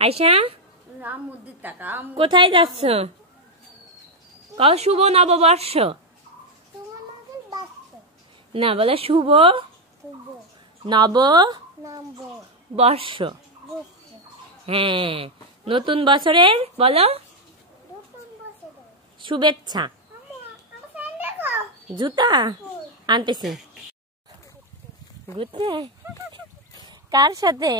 আয়শা কোথায় যাচ্ছ? কাও শুভ নববর্ষ না, বলে শুভ নববর্ষ। হ্যাঁ, নতুন বছরের বলো শুভেচ্ছা। জুতা আনতেছি। ঘুরতে কার সাথে?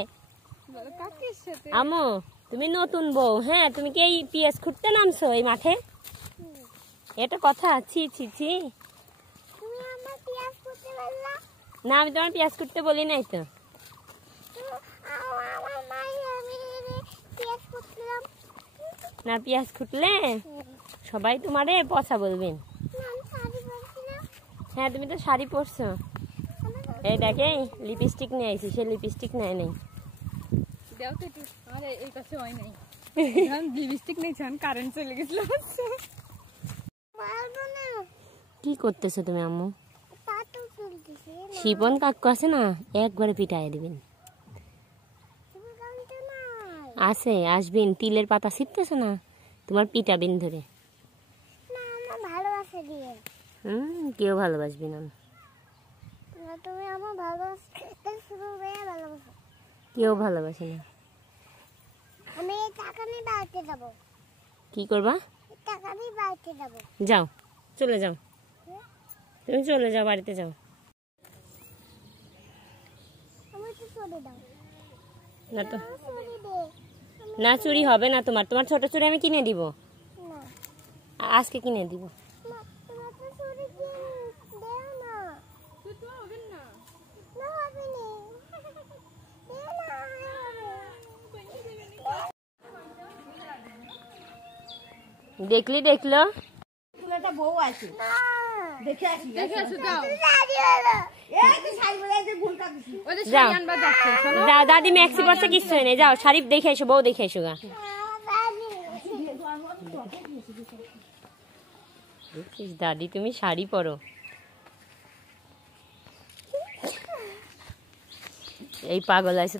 আমু, তুমি নতুন বউ, হ্যাঁ তুমি কি এই পিএস খুঁড়তে নামছো এই মাঠে? এটা কথা? ছি ছি ছি। না, আমি তোমার পিয়াজ খুঁড়তে বলি নাই তো। না, পিয়াজ খুঁটলে সবাই তোমারে পচা বলবেন। হ্যাঁ, তুমি তো শাড়ি পরছো। এই দেখে লিপস্টিক নিয়ে আইছি, সে লিপস্টিক নেয় নাই। কি করতেছো তুমি আম্মু? শিপন কাকু আছে না, একবারে পিটাই দিবেন। আছে, আসবেন। তিলের পাতা ছিটতেছো না, তোমার পিটাবেন ধরে। কেউ ভালোবাসবে না। কেউ ভালোবাসে না। কি করবা? যাও, চলে যাও, তুমি চলে যাও, বাড়িতে যাও। না তো, না চুরি হবে না তোমার। তোমার ছোট চুরি আমি কিনে দিব, আজকে কিনে দিব। দেখলি দেখলো বউ আছে, দাদি ম্যাক্সি পরছে, কিচ্ছু নেই। যাও শাড়ি দেখে এসো, বউ দেখে এসো গা। দাদি তুমি শাড়ি পরো। এই পাগল আছে।